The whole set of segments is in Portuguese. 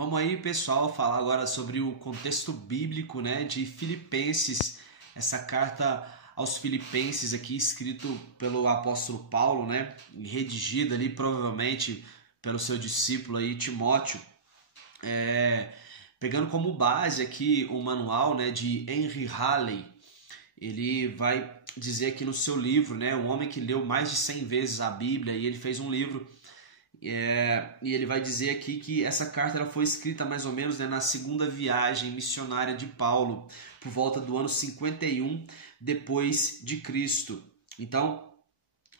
Vamos aí, pessoal, falar agora sobre o contexto bíblico, né, de Filipenses, essa carta aos Filipenses aqui, escrito pelo apóstolo Paulo, né, e redigida ali provavelmente pelo seu discípulo aí, Timóteo, pegando como base aqui o manual, né, de Henry Halley. Ele vai dizer aqui no seu livro, né, um homem que leu mais de 100 vezes a Bíblia, e ele fez um livro. E ele vai dizer aqui que essa carta ela foi escrita mais ou menos, né, na segunda viagem missionária de Paulo, por volta do ano 51 depois de Cristo. Então,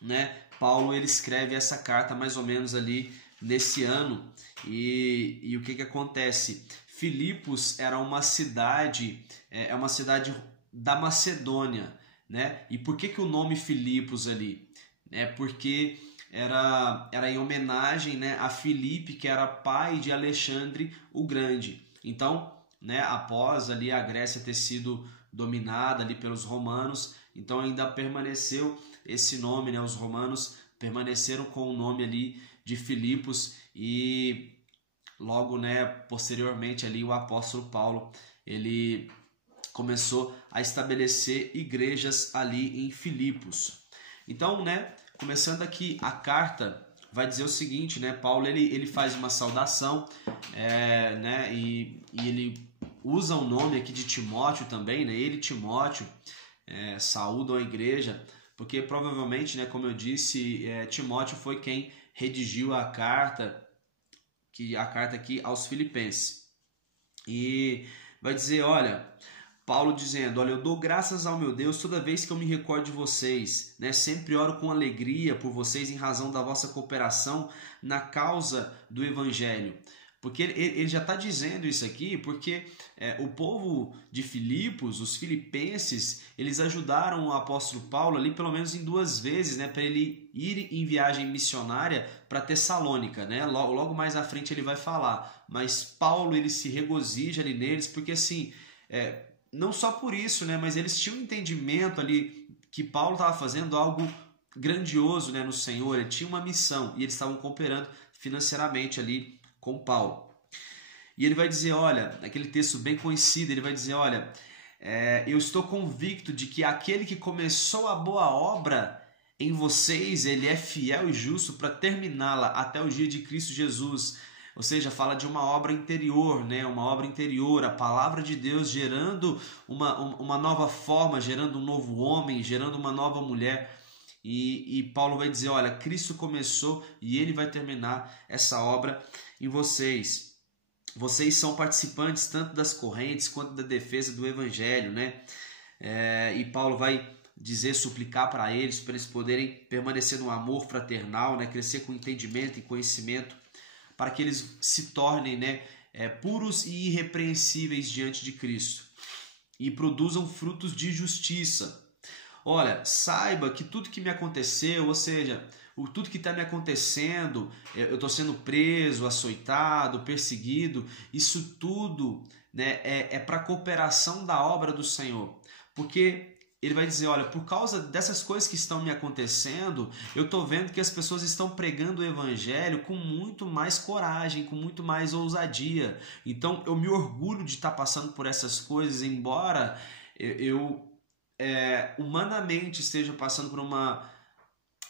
né, Paulo ele escreve essa carta mais ou menos ali nesse ano. E o que acontece? Filipos era uma cidade, é uma cidade da Macedônia, né? E por que o nome Filipos ali? É porque era em homenagem, né, a Filipe, que era pai de Alexandre o Grande. Então, né, após ali a Grécia ter sido dominada ali pelos romanos, então ainda permaneceu esse nome, né, os romanos permaneceram com o nome ali de Filipos, e logo, né, posteriormente ali o apóstolo Paulo, ele começou a estabelecer igrejas ali em Filipos. Então, né, começando aqui a carta, vai dizer o seguinte, né? Paulo ele faz uma saudação, né? E ele usa o nome aqui de Timóteo também, né? Ele, Timóteo, saúdam a igreja, porque provavelmente, né, como eu disse, Timóteo foi quem redigiu a carta aqui aos Filipenses. E vai dizer, olha, Paulo dizendo, olha, eu dou graças ao meu Deus toda vez que eu me recordo de vocês, né? Sempre oro com alegria por vocês em razão da vossa cooperação na causa do Evangelho. Porque ele já está dizendo isso aqui, porque o povo de Filipos, os filipenses, eles ajudaram o apóstolo Paulo ali pelo menos em 2 vezes, né? Para ele ir em viagem missionária para Tessalônica, né? Logo mais à frente ele vai falar. Mas Paulo ele se regozija ali neles, porque assim... não só por isso, né, mas eles tinham um entendimento ali que Paulo estava fazendo algo grandioso, né, no Senhor. Ele tinha uma missão e eles estavam cooperando financeiramente ali com Paulo. E ele vai dizer, olha, aquele texto bem conhecido, ele vai dizer, olha, eu estou convicto de que aquele que começou a boa obra em vocês, ele é fiel e justo para terminá-la até o dia de Cristo Jesus. Ou seja, fala de uma obra interior, né? Uma obra interior, a palavra de Deus gerando uma nova forma, gerando um novo homem, gerando uma nova mulher. E Paulo vai dizer, olha, Cristo começou e ele vai terminar essa obra em vocês. Vocês são participantes tanto das correntes quanto da defesa do Evangelho, né? E Paulo vai dizer, suplicar para eles poderem permanecer no amor fraternal, né? Crescer com entendimento e conhecimento, para que eles se tornem, né, puros e irrepreensíveis diante de Cristo e produzam frutos de justiça. Olha, saiba que tudo que me aconteceu, ou seja, tudo que está me acontecendo, eu estou sendo preso, açoitado, perseguido, isso tudo, né, é para a cooperação da obra do Senhor. Porque ele vai dizer, olha, por causa dessas coisas que estão me acontecendo, eu estou vendo que as pessoas estão pregando o Evangelho com muito mais coragem, com muito mais ousadia. Então, eu me orgulho de estar passando por essas coisas, embora eu humanamente esteja passando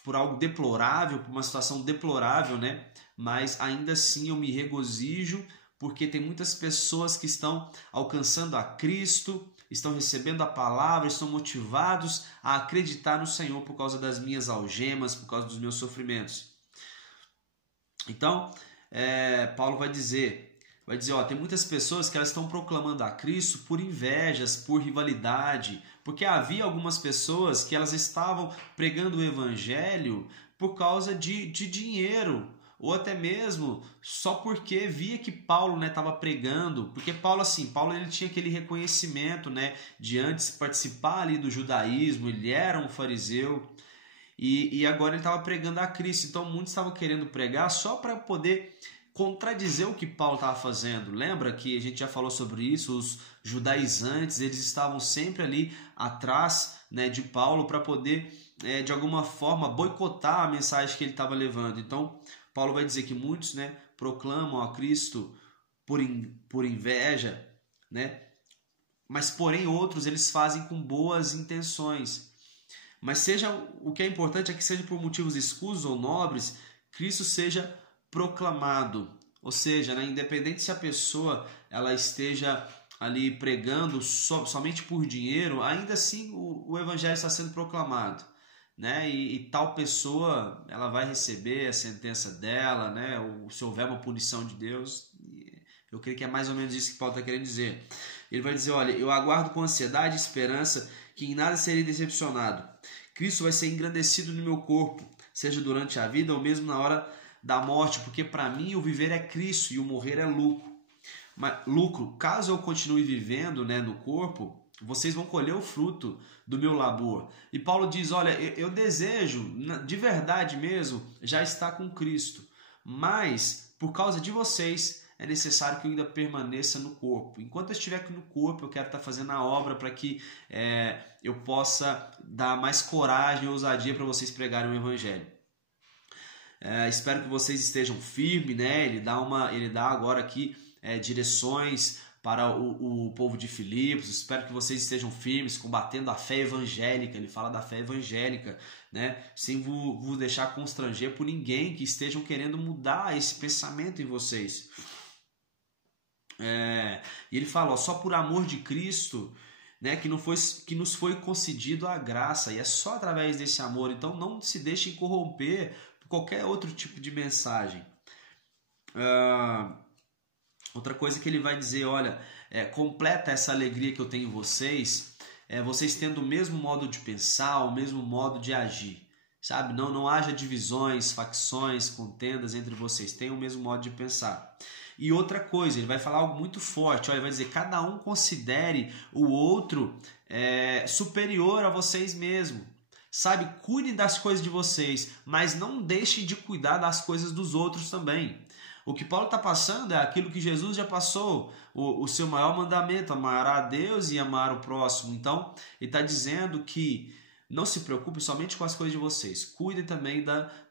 por algo deplorável, por uma situação deplorável, né? Mas ainda assim eu me regozijo, porque tem muitas pessoas que estão alcançando a Cristo, estão recebendo a palavra, estão motivados a acreditar no Senhor por causa das minhas algemas, por causa dos meus sofrimentos. Então, Paulo vai dizer, ó, tem muitas pessoas que elas estão proclamando a Cristo por invejas, por rivalidade, porque havia algumas pessoas que elas estavam pregando o Evangelho por causa de dinheiro, ou até mesmo só porque via que Paulo estava pregando, porque Paulo ele tinha aquele reconhecimento, né, de antes participar ali do judaísmo, ele era um fariseu, e agora ele estava pregando a Cristo, então muitos estavam querendo pregar só para poder contradizer o que Paulo estava fazendo. Lembra que a gente já falou sobre isso? Os judaizantes, eles estavam sempre ali atrás, né, de Paulo para poder, de alguma forma, boicotar a mensagem que ele estava levando. Então, Paulo vai dizer que muitos, né, proclamam a Cristo por inveja, né? Mas porém outros eles fazem com boas intenções. Mas seja o que é importante é que seja por motivos escusos ou nobres, Cristo seja proclamado. Ou seja, né, independente se a pessoa ela esteja ali pregando somente por dinheiro, ainda assim o evangelho está sendo proclamado, né? E tal pessoa ela vai receber a sentença dela, né? Ou se houver uma punição de Deus, eu creio que é mais ou menos isso que Paulo está querendo dizer. Ele vai dizer, olha, eu aguardo com ansiedade e esperança que em nada serei decepcionado. Cristo vai ser engrandecido no meu corpo, seja durante a vida ou mesmo na hora da morte, porque para mim o viver é Cristo e o morrer é lucro. Caso eu continue vivendo, né, no corpo, vocês vão colher o fruto do meu labor. E Paulo diz, olha, eu desejo, de verdade mesmo, já estar com Cristo, mas por causa de vocês é necessário que eu ainda permaneça no corpo. Enquanto eu estiver aqui no corpo, eu quero estar fazendo a obra para que eu possa dar mais coragem e ousadia para vocês pregarem o evangelho. Espero que vocês estejam firmes, né? Ele dá agora aqui direções para o povo de Filipos. Espero que vocês estejam firmes, combatendo a fé evangélica. Ele fala da fé evangélica, né? Sem vos deixar constranger por ninguém que estejam querendo mudar esse pensamento em vocês. E ele fala, ó, só por amor de Cristo, né, que nos foi concedido a graça, e é só através desse amor. Então não se deixem corromper por qualquer outro tipo de mensagem. Outra coisa que ele vai dizer, olha, completa essa alegria que eu tenho em vocês, vocês tendo o mesmo modo de pensar, o mesmo modo de agir, sabe? Não haja divisões, facções, contendas entre vocês, tenham o mesmo modo de pensar. E outra coisa, ele vai falar algo muito forte, olha, ele vai dizer, cada um considere o outro superior a vocês mesmos. Sabe, cuide das coisas de vocês, mas não deixem de cuidar das coisas dos outros também. O que Paulo está passando é aquilo que Jesus já passou, o seu maior mandamento, amar a Deus e amar o próximo. Então, ele está dizendo que não se preocupe somente com as coisas de vocês, cuide também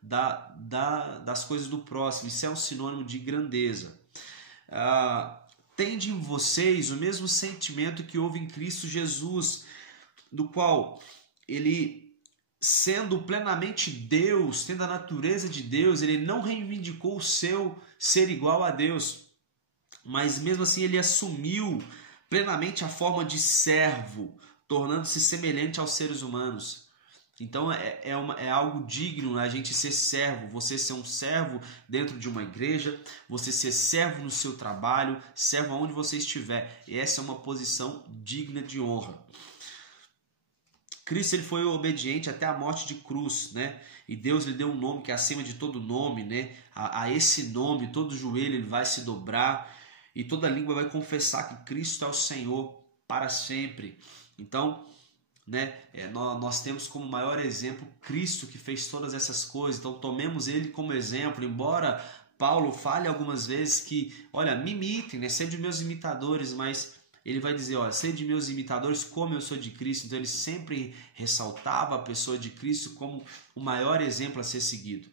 das coisas do próximo. Isso é um sinônimo de grandeza. Tende em vocês o mesmo sentimento que houve em Cristo Jesus, do qual ele, sendo plenamente Deus, tendo a natureza de Deus, ele não reivindicou o seu ser igual a Deus, mas mesmo assim ele assumiu plenamente a forma de servo, tornando-se semelhante aos seres humanos. Então é algo digno, né, a gente ser servo, você ser um servo dentro de uma igreja, você ser servo no seu trabalho, servo aonde você estiver. E essa é uma posição digna de honra. Cristo ele foi obediente até a morte de cruz, né? E Deus lhe deu um nome que é acima de todo nome, né? A esse nome todo joelho ele vai se dobrar e toda língua vai confessar que Cristo é o Senhor para sempre. Então, né, nós temos como maior exemplo Cristo, que fez todas essas coisas. Então tomemos ele como exemplo, embora Paulo fale algumas vezes que, olha, me imitem, né, sede meus imitadores, mas ele vai dizer, olha, sede meus imitadores como eu sou de Cristo. Então ele sempre ressaltava a pessoa de Cristo como o maior exemplo a ser seguido.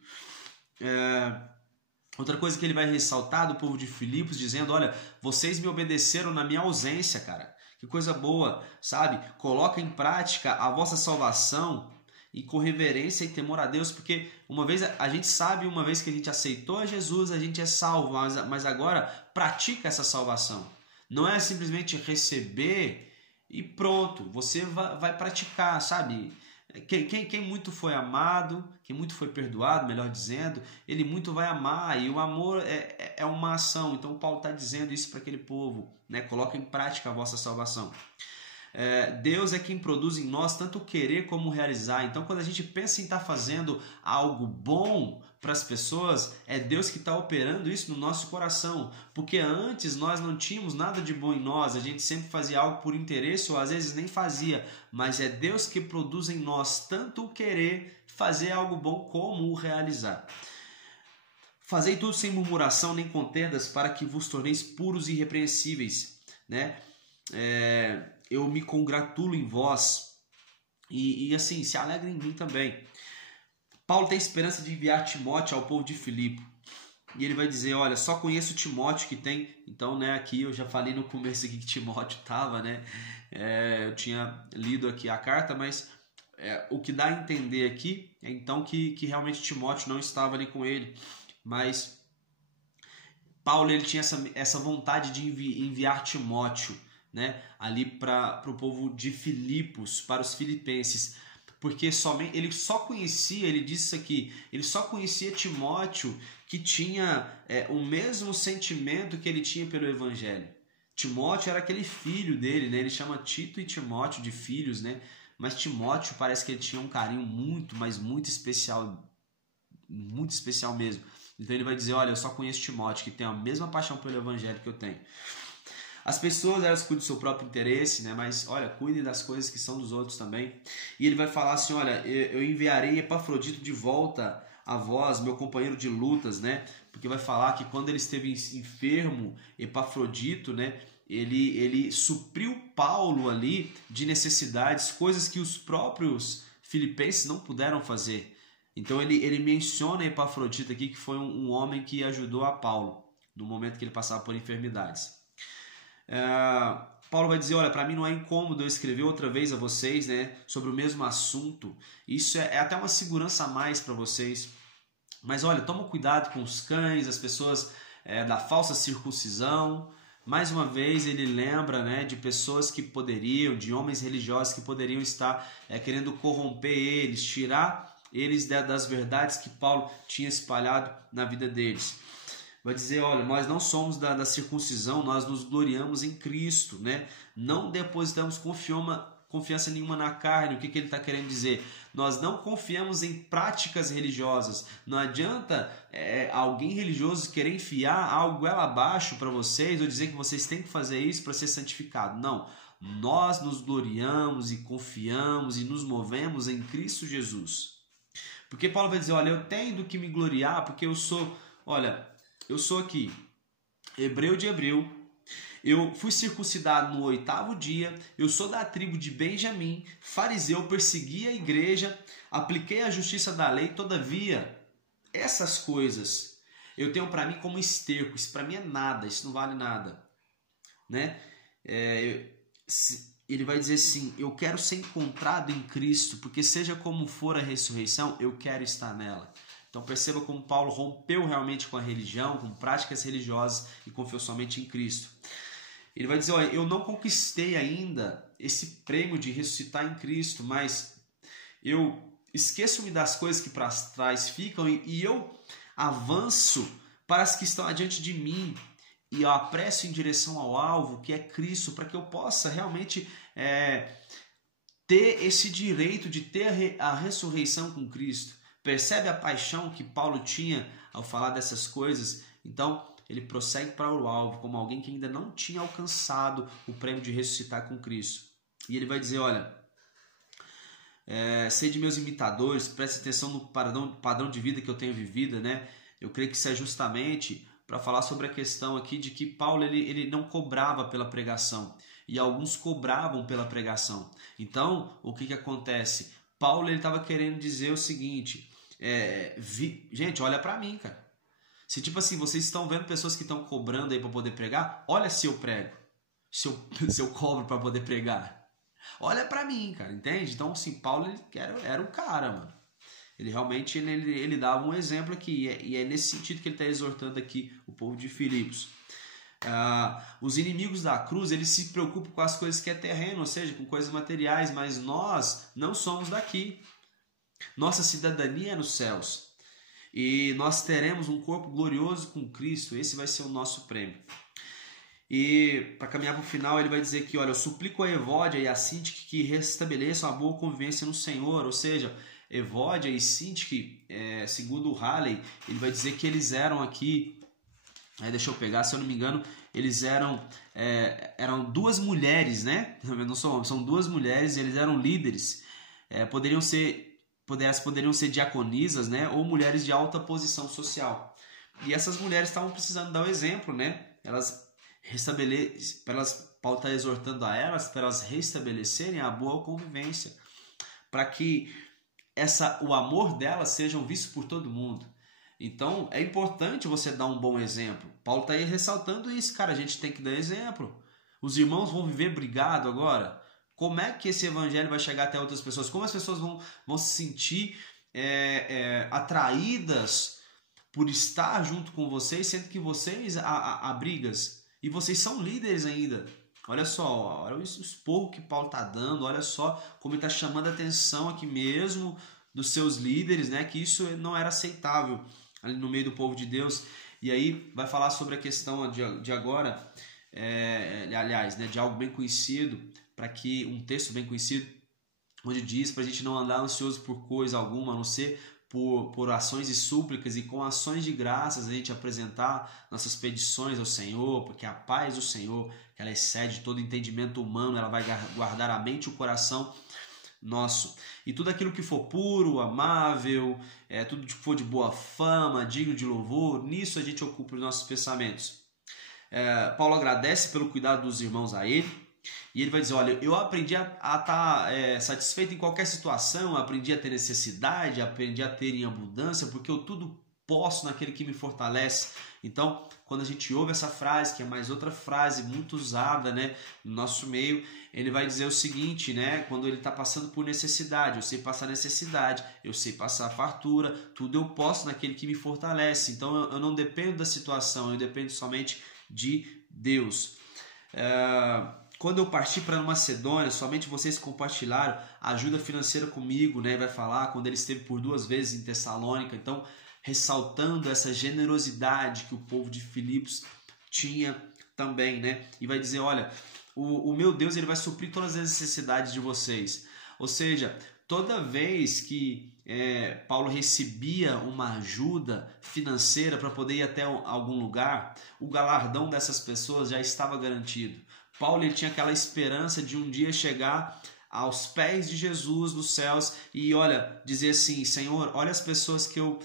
Outra coisa que ele vai ressaltar do povo de Filipos, dizendo, olha, vocês me obedeceram na minha ausência, cara. Que coisa boa, sabe? Coloca em prática a vossa salvação e com reverência e temor a Deus, porque uma vez a gente sabe, uma vez que a gente aceitou a Jesus, a gente é salvo, mas agora pratica essa salvação. Não é simplesmente receber e pronto, você vai praticar, sabe? Quem muito foi amado, quem muito foi perdoado, melhor dizendo, ele muito vai amar, e o amor é uma ação. Então Paulo está dizendo isso para aquele povo, né? Coloca em prática a vossa salvação. Deus é quem produz em nós tanto o querer como o realizar. Então quando a gente pensa em estar fazendo algo bom para as pessoas, é Deus que está operando isso no nosso coração, porque antes nós não tínhamos nada de bom em nós, a gente sempre fazia algo por interesse ou às vezes nem fazia, mas é Deus que produz em nós tanto o querer fazer algo bom como o realizar. Fazei tudo sem murmuração nem contendas, para que vos torneis puros e irrepreensíveis, né? Eu me congratulo em vós e assim, se alegrem em mim também. Paulo tem esperança de enviar Timóteo ao povo de Filipe. E ele vai dizer, olha, só conheço Timóteo que tem... Então, né, aqui eu já falei no começo aqui que Timóteo estava, né? Eu tinha lido aqui a carta, mas o que dá a entender aqui é então que realmente Timóteo não estava ali com ele. Mas Paulo, ele tinha essa vontade de enviar Timóteo, né, ali para o povo de Filipos, para os filipenses, porque ele só conhecia, ele disse aqui, ele só conhecia Timóteo que tinha o mesmo sentimento que ele tinha pelo evangelho. Timóteo era aquele filho dele, né? Ele chama Tito e Timóteo de filhos, né? Mas Timóteo parece que ele tinha um carinho muito, mas muito especial mesmo. Então ele vai dizer, olha, eu só conheço Timóteo que tem a mesma paixão pelo evangelho que eu tenho. As pessoas, elas cuidam do seu próprio interesse, né? Mas, olha, cuidem das coisas que são dos outros também. E ele vai falar assim, olha, eu enviarei Epafrodito de volta a vós, meu companheiro de lutas, né? Porque vai falar que quando ele esteve enfermo, Epafrodito, né? Ele supriu Paulo ali de necessidades, coisas que os próprios filipenses não puderam fazer. Então ele menciona Epafrodito aqui, que foi um homem que ajudou a Paulo no momento que ele passava por enfermidades. Paulo vai dizer, olha, para mim não é incômodo eu escrever outra vez a vocês, né, sobre o mesmo assunto. Isso é até uma segurança a mais para vocês. Mas olha, toma cuidado com os cães, as pessoas da falsa circuncisão. Mais uma vez ele lembra, né, de pessoas que poderiam, de homens religiosos que poderiam estar querendo corromper eles, tirar eles das verdades que Paulo tinha espalhado na vida deles. Vai dizer, olha, nós não somos da circuncisão, nós nos gloriamos em Cristo, né? Não depositamos confiança nenhuma na carne. O que ele está querendo dizer? Nós não confiamos em práticas religiosas. Não adianta alguém religioso querer enfiar algo goela abaixo para vocês ou dizer que vocês têm que fazer isso para ser santificado. Não. Nós nos gloriamos e confiamos e nos movemos em Cristo Jesus. Porque Paulo vai dizer, olha, eu tenho do que me gloriar porque eu sou aqui, hebreu de hebreu, eu fui circuncidado no 8º dia, eu sou da tribo de Benjamim, fariseu, persegui a igreja, apliquei a justiça da lei, todavia, essas coisas eu tenho para mim como esterco, isso para mim é nada, isso não vale nada, né? Ele vai dizer assim, eu quero ser encontrado em Cristo, porque seja como for a ressurreição, eu quero estar nela. Então perceba como Paulo rompeu realmente com a religião, com práticas religiosas e confiou somente em Cristo. Ele vai dizer, olha, eu não conquistei ainda esse prêmio de ressuscitar em Cristo, mas eu esqueço-me das coisas que para trás ficam e eu avanço para as que estão adiante de mim e eu apresso em direção ao alvo, que é Cristo, para que eu possa realmente ter esse direito de ter a ressurreição com Cristo. Percebe a paixão que Paulo tinha ao falar dessas coisas? Então, ele prossegue para o alvo como alguém que ainda não tinha alcançado o prêmio de ressuscitar com Cristo. E ele vai dizer, olha, sede meus imitadores, preste atenção no padrão de vida que eu tenho vivido, né? Eu creio que isso é justamente para falar sobre a questão aqui de que Paulo ele não cobrava pela pregação e alguns cobravam pela pregação. Então, o que acontece? Paulo estava querendo dizer o seguinte, gente, olha para mim, cara. Se tipo assim, vocês estão vendo pessoas que estão cobrando aí para poder pregar, olha se eu prego, se eu cobro para poder pregar. Olha para mim, cara, entende? Então, assim, Paulo era o cara, mano. Ele realmente ele dava um exemplo aqui e é nesse sentido que ele está exortando aqui o povo de Filipos. Os inimigos da cruz, eles se preocupam com as coisas que é terreno, ou seja, com coisas materiais, mas nós não somos daqui. Nossa cidadania é nos céus. E nós teremos um corpo glorioso com Cristo. Esse vai ser o nosso prêmio. E para caminhar para o final, ele vai dizer que, olha, eu suplico a Evódia e a Sintique que restabeleçam a boa convivência no Senhor. Ou seja, Evódia e Sintique, segundo o Halley, ele vai dizer que eles eram aqui, deixa eu pegar, se eu não me engano, eles eram duas mulheres, né? Não são duas mulheres, eles eram líderes. Poderiam ser diaconisas, né? Ou mulheres de alta posição social. E essas mulheres estavam precisando dar o exemplo, né? Paulo está exortando a elas para elas restabelecerem a boa convivência, para que o amor delas sejam visto por todo mundo. Então é importante você dar um bom exemplo. Paulo está aí ressaltando isso, cara, a gente tem que dar exemplo. Os irmãos vão viver brigado agora? Como é que esse evangelho vai chegar até outras pessoas? Como as pessoas vão se sentir atraídas por estar junto com vocês, sendo que vocês há brigas e vocês são líderes ainda? Olha só, olha o esporro que Paulo está dando, olha só como ele está chamando a atenção aqui mesmo dos seus líderes, né? Que isso não era aceitável ali no meio do povo de Deus. E aí vai falar sobre a questão de agora, aliás, né, de algo bem conhecido, para que um texto bem conhecido, onde diz para a gente não andar ansioso por coisa alguma, a não ser por ações e súplicas e com ações de graças a gente apresentar nossas petições ao Senhor, porque a paz do Senhor, que ela excede todo entendimento humano, ela vai guardar a mente e o coração nosso. E tudo aquilo que for puro, amável, tudo que for de boa fama, digno de louvor, nisso a gente ocupa os nossos pensamentos. Paulo agradece pelo cuidado dos irmãos a ele, e ele vai dizer, olha, eu aprendi a estar satisfeito em qualquer situação, aprendi a ter necessidade, aprendi a ter em abundância, porque eu tudo posso naquele que me fortalece. Então, quando a gente ouve essa frase, que é mais outra frase muito usada, né, no nosso meio, ele vai dizer o seguinte, né, quando ele está passando por necessidade, eu sei passar necessidade, eu sei passar fartura, tudo eu posso naquele que me fortalece. Então, eu não dependo da situação, eu dependo somente de Deus. Quando eu parti para a Macedônia, somente vocês compartilharam a ajuda financeira comigo, né? Vai falar quando ele esteve por 2 vezes em Tessalônica. Então, ressaltando essa generosidade que o povo de Filipos tinha também, né? E vai dizer, olha, o meu Deus ele vai suprir todas as necessidades de vocês. Ou seja, toda vez que Paulo recebia uma ajuda financeira para poder ir até algum lugar, o galardão dessas pessoas já estava garantido. Paulo ele tinha aquela esperança de um dia chegar aos pés de Jesus nos céus e olha, dizer assim, Senhor, olha as pessoas que eu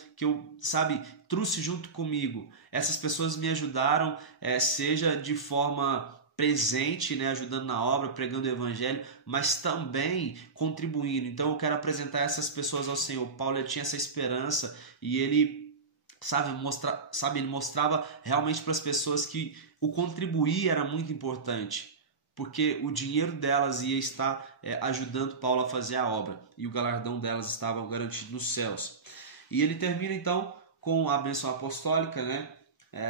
trouxe junto comigo. Essas pessoas me ajudaram, seja de forma presente, né, ajudando na obra, pregando o evangelho, mas também contribuindo. Então eu quero apresentar essas pessoas ao Senhor. Paulo ele tinha essa esperança e ele ele mostrava realmente para as pessoas que o contribuir era muito importante, porque o dinheiro delas ia estar ajudando Paulo a fazer a obra e o galardão delas estava garantido nos céus. E ele termina então com a bênção apostólica, né?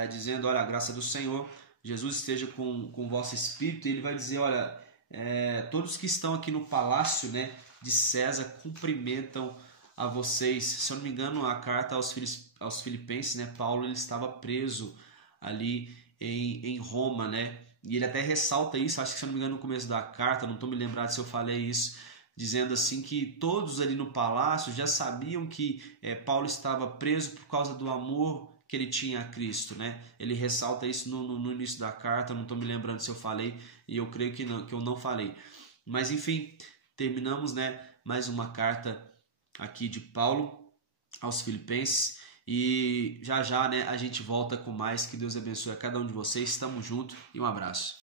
Dizendo, olha, a graça do Senhor, Jesus esteja com o vosso espírito. E ele vai dizer, olha, todos que estão aqui no palácio, né, de César cumprimentam a vocês. Se eu não me engano, a carta aos Filipenses, né, Paulo ele estava preso ali em Roma, né? E ele até ressalta isso, acho que se eu não me engano no começo da carta, não estou me lembrado se eu falei isso, dizendo assim que todos ali no palácio já sabiam que Paulo estava preso por causa do amor que ele tinha a Cristo, né? Ele ressalta isso no início da carta, não estou me lembrando se eu falei, e eu creio que eu não falei. Mas enfim, terminamos, né, mais uma carta aqui de Paulo aos Filipenses. E já, né, a gente volta com mais. Que Deus abençoe a cada um de vocês. Estamos juntos e um abraço.